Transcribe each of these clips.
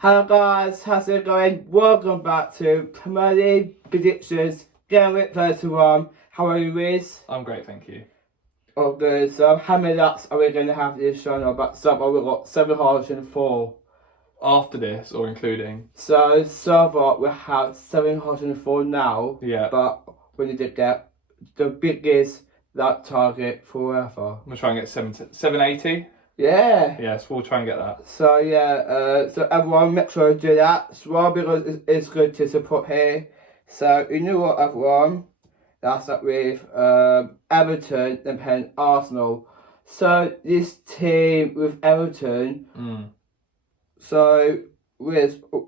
Hello guys, how's it going? Welcome back to Premier League Predictions, gameweek 31. How are you, Riz? I'm great, thank you. Oh good, so how many laps are we going to have this channel? About some, we've got 704. After this, or including? So far we have 704 now, Yeah. but we need to get the biggest lap target forever. We'll try and get 780. Yeah. Yes, we'll try and get that. So yeah, so everyone make sure to do that as well because it's good to support here. So you know what, everyone? That's up with Everton and playing Arsenal. So this team with Everton. So Riz, what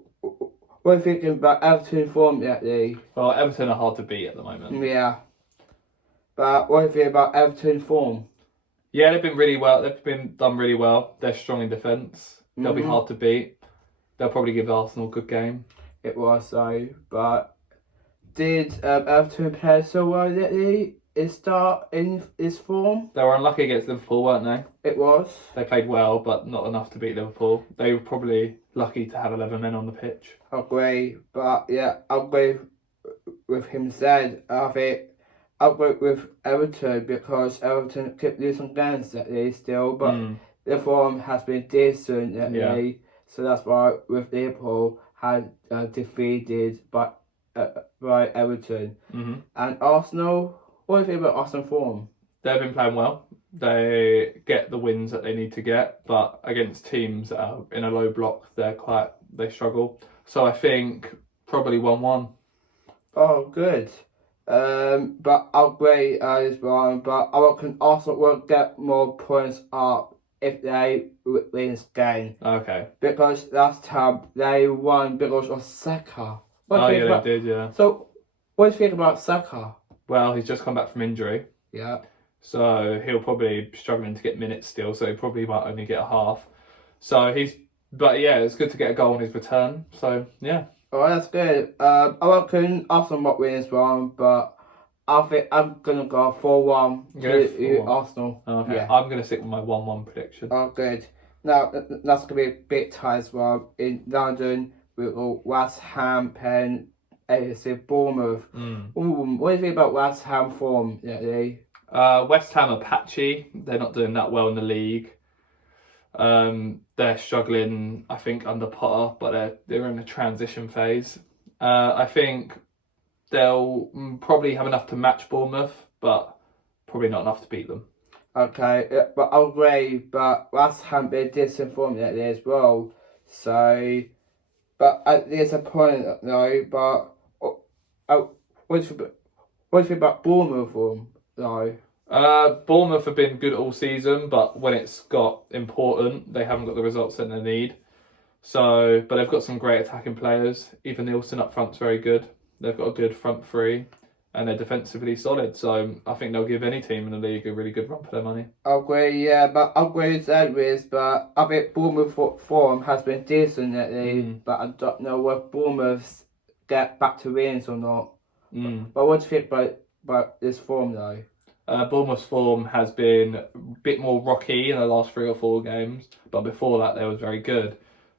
are you thinking about Everton form lately? Well, Everton are hard to beat at the moment. Yeah. But what do you think about Everton form? Yeah, they've been really well. They've done really well. They're strong in defence. They'll be hard to beat. They'll probably give Arsenal a good game. It was so, but did Everton play so well lately? In his form? They were unlucky against Liverpool, weren't they? It was. They played well, but not enough to beat Liverpool. They were probably lucky to have 11 men on the pitch. I agree, but yeah, I agree with him said. I think I agree with Everton because Everton keep losing games lately still, but the form has been decent lately. So that's why with Liverpool had defeated by Everton. And Arsenal. What do you think about Arsenal form? They've been playing well. They get the wins that they need to get, but against teams that are in a low block, they struggle. So I think probably 1-1. Oh, good. But I'll agree as well. But I reckon Arsenal will get more points up if they win this game. Okay. Because last time they won because of Saka. They did, yeah. So, what do you think about Saka? Well, he's just come back from injury. Yeah. So he'll probably be struggling to get minutes still, so he probably might only get a half. But yeah, it's good to get a goal on his return. So, yeah. Oh, that's good. I reckon Arsenal might win this one, but I think I'm going to go 4-1 to Arsenal. Okay. Yeah. I'm going to stick with my 1-1 prediction. Oh, good. Now, that's going to be a big tie as well. In London, we've got West Ham playing AFC Bournemouth. What do you think about West Ham form lately? West Ham are patchy. They're not doing that well in the league. They're struggling, I think, under Potter, but they're in a transition phase. I think they'll probably have enough to match Bournemouth, but probably not enough to beat them. Okay, but I'll agree. But West Ham been decent form lately as well. So, but there's a point though. But what do you think about Bournemouth form though? Bournemouth have been good all season, but when it's got important, they haven't got the results that they need. So, but they've got some great attacking players. Even Nielsen up front's very good. They've got a good front three, and they're defensively solid. So I think they'll give any team in the league a really good run for their money. I agree, yeah, but I agree with Edwards, but I think Bournemouth form has been decent lately, but I don't know whether Bournemouth get back to wins or not. But what do you think about this form though? Bournemouth's form has been a bit more rocky in the last 3 or 4 games, but before that they was very good.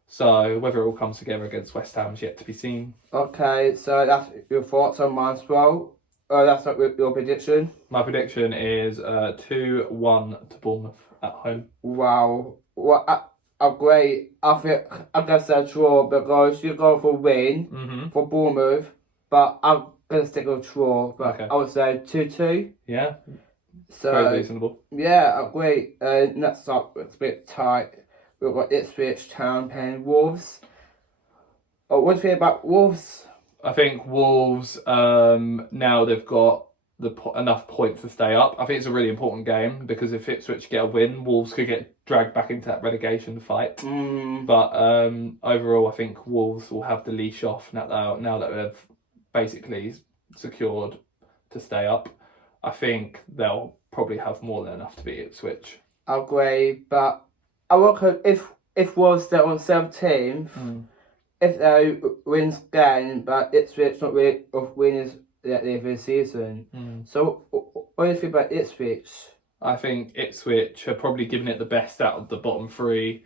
So whether it all comes together against West Ham is yet to be seen. Okay, so that's your thoughts on mine as well. That's not your prediction. My prediction is 2-1 to Bournemouth at home. Wow. Well, I agree. I think I guess a draw because you go for win for Bournemouth, but I'm gonna stick with draw. But okay. I would say 2-2. Yeah. So very reasonable. Yeah, I agree. Next up, it's a bit tight. We've got Ipswich Town playing Wolves. What do you think about Wolves? I think Wolves, now they've got enough points to stay up. I think it's a really important game because if Ipswich get a win, Wolves could get dragged back into that relegation fight. But overall, I think Wolves will have the leash off now that they've basically secured to stay up. I think they'll probably have more than enough to beat Ipswich. I agree, but I reckon if Wolves stay on 17th, if they wins game, but Ipswich not really of winners this season. So what do you think about Ipswich? I think Ipswich are probably giving it the best out of the bottom 3.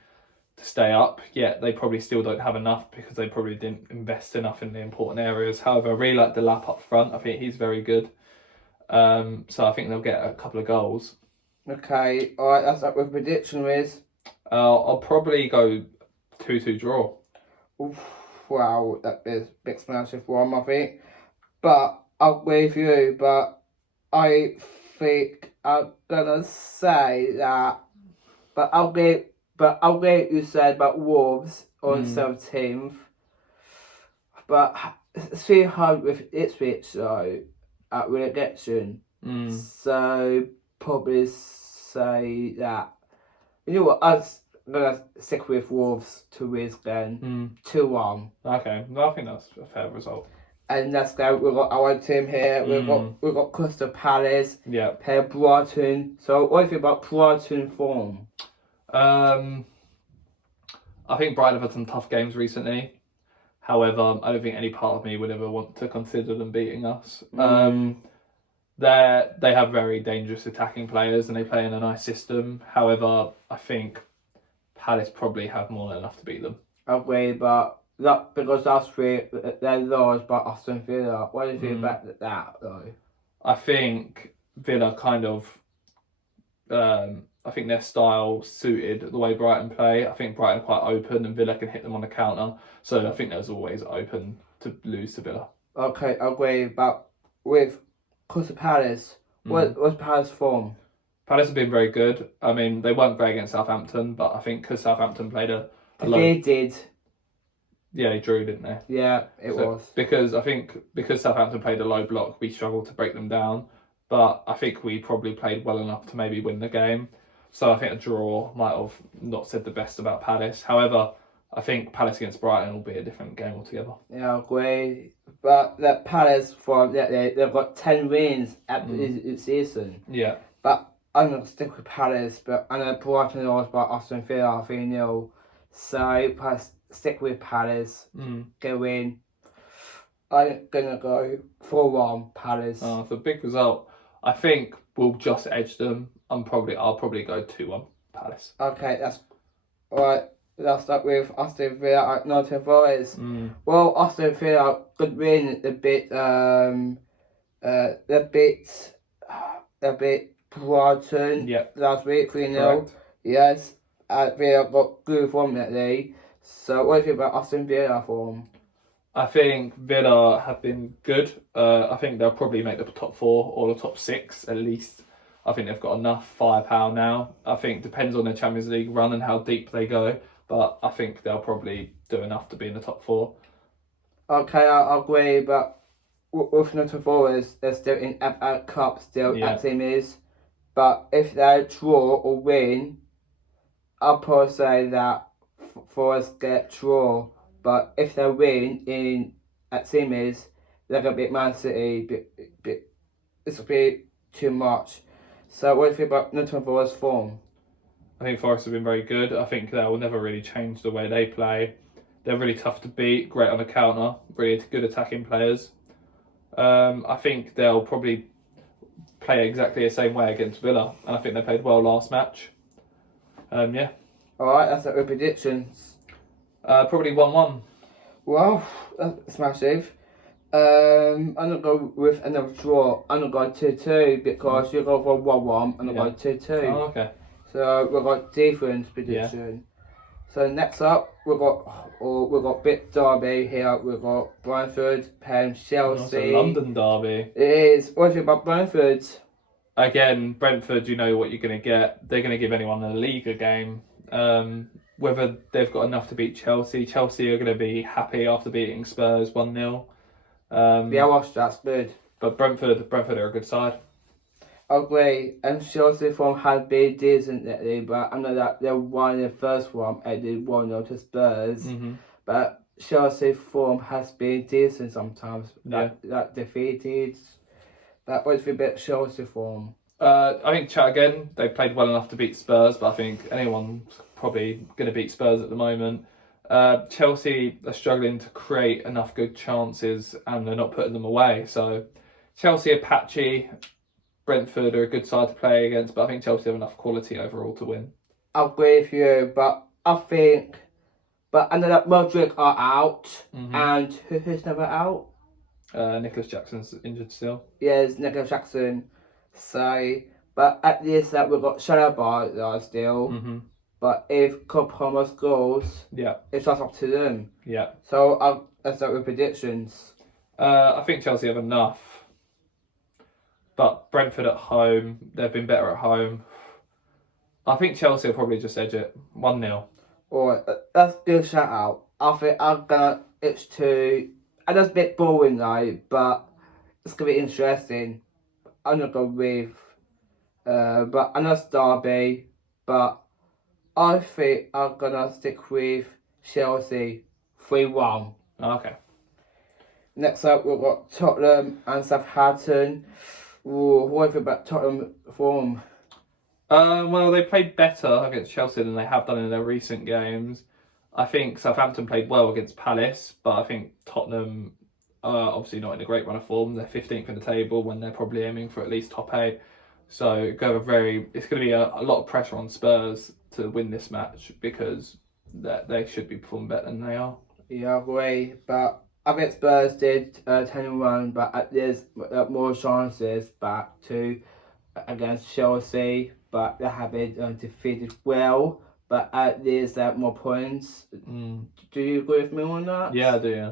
to stay up, yet they probably still don't have enough because they probably didn't invest enough in the important areas. However, I really like Delap up front. I think he's very good. So I think they'll get a couple of goals. Okay, alright, that's up with prediction, Riz. I'll probably go 2-2 draw. Oof, wow, that is a big massive one, I think. But I'll agree with you, but I think I'm gonna say that. But I'll get you said about Wolves on 17th. But it's really hard with Ipswich though at relegation. So probably say that. You know what? I'm gonna stick with Wolves to win again. 2-1. Okay, well, I think that's a fair result. And let's go. We've got our team here. We've got Crystal Palace. Yeah. Play Brighton. So what do you think about Brighton form? I think Brighton have had some tough games recently. However, I don't think any part of me would ever want to consider them beating us. They have very dangerous attacking players and they play in a nice system. However, I think Palace probably have more than enough to beat them. I agree, but that because last week they're lost by Aston Villa. What do you think about that though? I think Villa kind of, I think their style suited the way Brighton play. I think Brighton are quite open and Villa can hit them on the counter. So I think there's always open to lose to Villa. Okay, I agree, but with Crystal Palace, what's Palace form? Palace have been very good. I mean, they weren't great against Southampton, but I think because Southampton played They did. Yeah, they drew, didn't they? Yeah, it was. Because Southampton played a low block, we struggled to break them down. But I think we probably played well enough to maybe win the game. So I think a draw might have not said the best about Palace. However, I think Palace against Brighton will be a different game altogether. Yeah, I agree. But the Palace form, they've got 10 wins at the season. Yeah. But I'm going to stick with Palace, but I know Brighton lost by Aston Villa 3-0. So stick with Palace, get a win. I'm going to go 4-1 Palace. Oh, it's a big result. I think we'll just edge them. I'll probably go 2-1 Palace. Okay, that's alright. Let's start with Aston Villa at Nottingham Forest. Well, Aston Villa could win a bit Brighton last week 3-0. Yes, Villa got good form that day. So what do you think about Aston Villa form? I think Villa have been good. I think they'll probably make the top 4 or the top 6 at least. I think they've got enough firepower now. I think it depends on their Champions League run and how deep they go. But I think they'll probably do enough to be in the top 4. Okay, I agree. But with Nottingham Forest, they're still in FA Cup at team is. But if they draw or win, I'll probably say that Forest get draw. But if they win at semis, they're going to beat Man City. This will be too much. So what do you think about Nottingham Forest form? I think Forest have been very good. I think they will never really change the way they play. They're really tough to beat, great on the counter, really good attacking players. I think they'll probably play exactly the same way against Villa, and I think they played well last match. Yeah. Alright, that's our predictions. Probably 1-1. Well, that's massive. I'm going to go with another draw. I'm going to go 2-2 because you go for 1-1 and I go 2-2. Oh, okay. So we've got different prediction. So next up, we've got big derby here. We've got Brentford playing Chelsea. It's a London derby. It is. What do you think about Brentford? Again, Brentford, you know what you're going to get. They're going to give anyone in the league a game. Whether they've got enough to beat Chelsea. Chelsea are going to be happy after beating Spurs 1-0. Yeah, I watched that's good. But Brentford are a good side. I agree. And Chelsea form has been decent lately, but I know that they won the first one and they won to Spurs. But Chelsea form has been decent sometimes. That defeated. But what do you think about Chelsea form? I think they played well enough to beat Spurs, but I think anyone's probably going to beat Spurs at the moment. Chelsea are struggling to create enough good chances and they're not putting them away. So Chelsea are patchy. Brentford are a good side to play against, but I think Chelsea have enough quality overall to win. I agree with you, but I think, but I know that Modric are out, Mm-hmm. and who's never out? Nicholas Jackson's injured still. Yes, Nicholas Jackson. So, but at least that we've got Shalaba still. Mm-hmm. But if Copoma scores, Yeah. it's just up to them. Yeah. So I'll start with predictions. I think Chelsea have enough. But Brentford at home, they've been better at home. I think Chelsea will probably just edge it 1-0. Alright, that's a good shout out. I think I'm gonna itch to. I know it's a bit boring though, but it's gonna be interesting. I'm gonna go with, but I know it's Derby, but I think I'm gonna stick with Chelsea 3-1. Okay. Next up, we've got Tottenham and Southampton. Ooh, what do you think about Tottenham form? Well, they played better against Chelsea than they have done in their recent games. I think Southampton played well against Palace, but I think Tottenham are obviously not in a great run of form. They're 15th in the table when they're probably aiming for at least top 8. So it's going to be a lot of pressure on Spurs to win this match because they should be performing better than they are. Yeah, I agree, but I think Spurs did 10-1, but there's more chances back to against Chelsea, but they have been defeated well, but there's more points. Mm. Do you agree with me on that? Yeah, I do, yeah.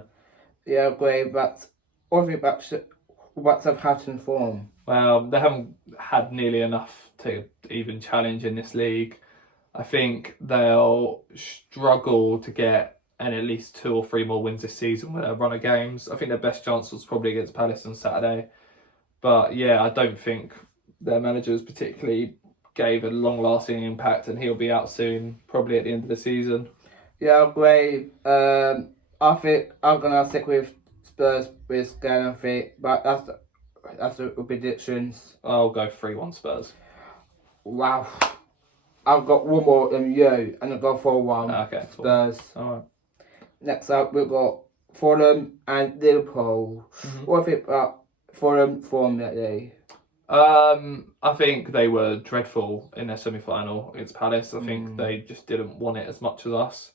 Yeah, I agree, but what do you think about Southampton form? Well, they haven't had nearly enough to even challenge in this league. I think they'll struggle to get at least 2 or 3 more wins this season with a run of games. I think their best chance was probably against Palace on Saturday. But yeah, I don't think their managers particularly gave a long-lasting impact, and he'll be out soon, probably at the end of the season. Yeah, I agree. I think I'm gonna stick with Spurs with game, I think, but that's the predictions. I'll go 3-1 Spurs. Wow. I've got one more than you, and I'll go 4-1 Okay, Spurs. Cool. All right. Next up, we've got Fulham and Liverpool. Mm-hmm. What do you think about Fulham form that day? I think they were dreadful in their semi-final against Palace. I think they just didn't want it as much as us.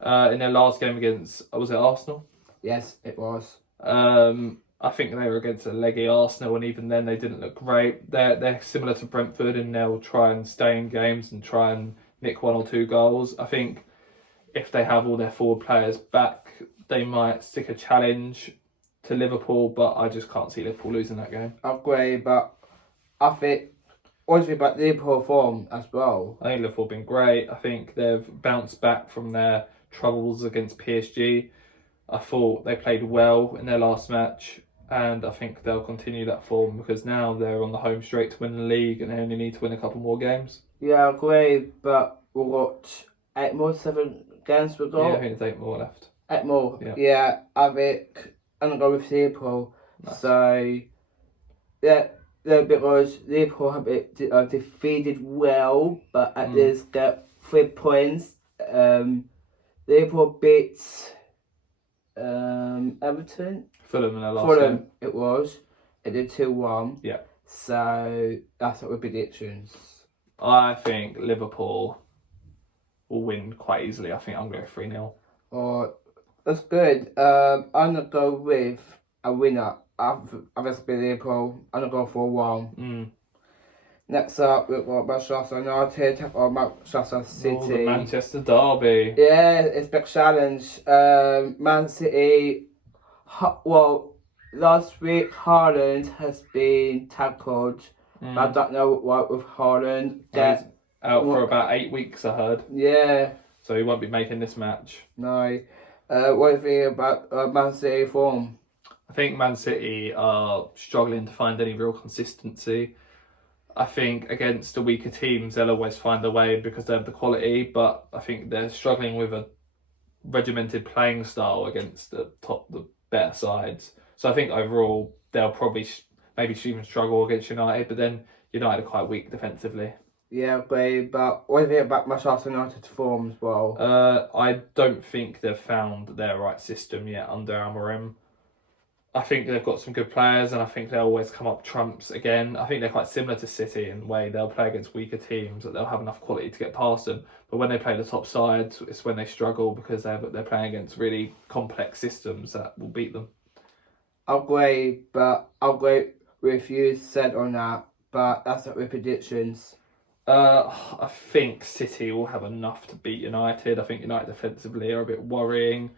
In their last game against, was it Arsenal? Yes, it was. I think they were against a leggy Arsenal, and even then they didn't look great. They're similar to Brentford, and they'll try and stay in games and try and nick 1 or 2 goals. I think if they have all their forward players back, they might stick a challenge to Liverpool, but I just can't see Liverpool losing that game. I agree, but I think what do you think about Liverpool form as well? I think Liverpool have been great. I think they've bounced back from their troubles against PSG. I thought they played well in their last match, and I think they'll continue that form because now they're on the home straight to win the league, and they only need to win a couple more games. Yeah, I agree, but we've got 8 more, 7 games we've got. Yeah, I think there's 8 more left. 8 more. Yeah, I think I'm gonna go with Liverpool. Nice. So yeah, because Liverpool have been defeated well, but at least get 3 points. Liverpool beats Everton. Fulham in their last game. It was. It did 2-1. Yeah. So that's what we're predictions. I think Liverpool will win quite easily. I think I'm going 3-0. Oh, that's good. I'm gonna go with a winner. I've just been Liverpool. I'm gonna go for 1. Next up, we've got Manchester United or Manchester City. Oh, the Manchester derby. Yeah, it's a big challenge. Man City. Well, last week Haaland has been tackled. I don't know what with Haaland. He's out for about 8 weeks, I heard. Yeah. So he won't be making this match. No. What do you think about Man City form? I think Man City are struggling to find any real consistency. I think against the weaker teams, they'll always find a way because they have the quality, but I think they're struggling with a regimented playing style against the better sides. So I think overall, they'll probably maybe even struggle against United, but then United are quite weak defensively. Yeah, I agree, but what do you think about Manchester United's form as well? I don't think they've found their right system yet under Amorim. I think they've got some good players, and I think they'll always come up trumps again. I think they're quite similar to City in the way they'll play against weaker teams, that they'll have enough quality to get past them. But when they play the top sides, it's when they struggle because they're playing against really complex systems that will beat them. I'll agree with you said on that, but that's not with predictions. I think City will have enough to beat United. I think United defensively are a bit worrying.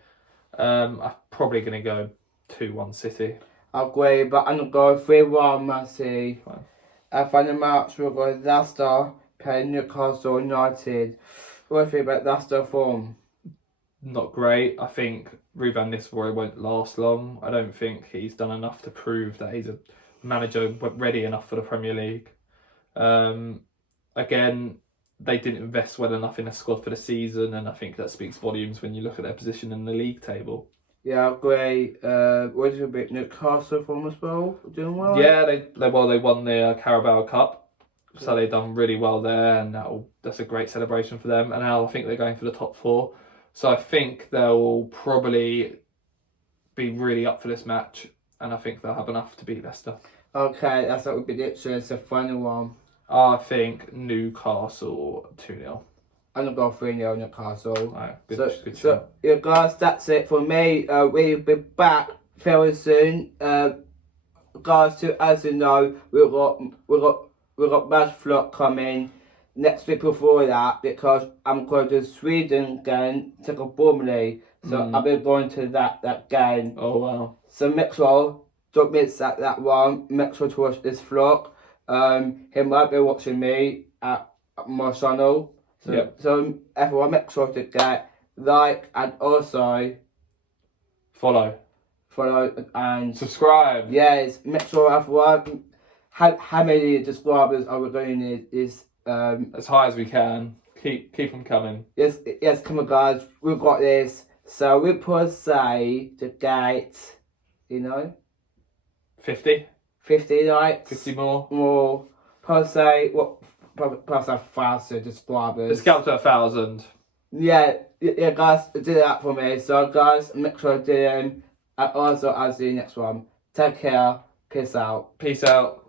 I'm probably going to go 2-1 City. I'll agree, but I'm going to go 3-1 Man City. Fine. Final match, we'll go Leicester playing Newcastle United. What do you think about Leicester form? Not great. I think Ruud van Nistelrooy won't last long. I don't think he's done enough to prove that he's a manager ready enough for the Premier League. Again, they didn't invest well enough in a squad for the season, and I think that speaks volumes when you look at their position in the league table. Yeah, I agree. What do you think Newcastle form as well? Doing well? Yeah, they won the Carabao Cup, so they've done really well there, and that's a great celebration for them. And now I think they're going for the top 4, so I think they'll probably be really up for this match, and I think they'll have enough to beat Leicester. Okay, that's what we prediction. It's the final one. I think Newcastle 2-0. I'm going to go 3-0 Newcastle. Right, good so yeah, guys, that's it for me. We'll be back very soon. Guys, as you know, we've got match vlog coming next week before that, because I'm going to Sweden again, take a Bromley. So I'll be going to that game. Oh wow. So make sure don't miss that one. Make sure to watch this vlog. He might be watching me at my channel. So everyone, make sure to get like and also follow and subscribe. Yes, make sure everyone. How many subscribers are we going to is as high as we can. Keep them coming. Yes, come on guys, we've got this. So we put say to get 50 likes. 50 more. More. Per se, plus 1,000 subscribers. Let's get up to 1,000. Yeah, guys, do that for me. So, guys, make sure to do them. And also, I'll see you next one. Take care. Peace out. Peace out.